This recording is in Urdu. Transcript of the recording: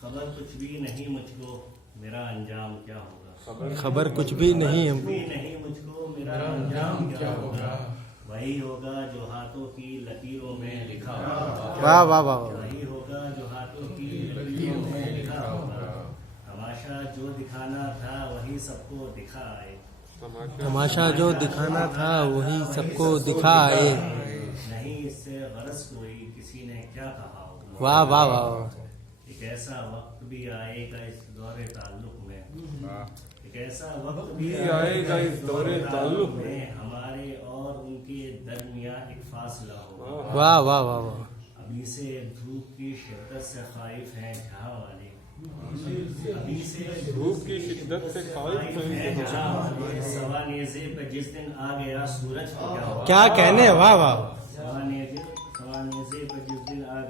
خبر کچھ بھی نہیں مجھ کو میرا انجام کیا ہوگا، خبر کچھ بھی نہیں ہم کو نہیں مجھ کو میرا انجام کیا ہوگا، وہی ہوگا جو ہاتھوں کی لکیروں میں لکھا ہوگا، واہ واہ واہ واہ وہی ہوگا جو ہاتھوں کی لکیروں میں لکھا ہوگا، تماشا جو دکھانا تھا وہی سب کو دکھائے، تماشا جو دکھانا تھا وہی سب کو دکھائے، نہیں اس سے غرض کوئی کسی نے کیا کہا ہوگا، واہ واہ واہ ایک ایسا وقت بھی آئے گا اس دور تعلق میں، ایک ایسا وقت بھی آئے گا اس دور تعلق میں ہمارے اور ان کے درمیان ایک فاصلہ ہوگا، واہ واہ واہ واہ ابھی سے دھوپ کی شدت سے خائف ہیں جہاں والے، ابھی سے دھوپ کی شدت سے خائف ہیں جہاں والے، سوا نیزے پہ جس دن آ گیا سورج کو کیا ہوگا، کیا کہنے، واہ واہ سوا نیزے پہ جس دن آ گیا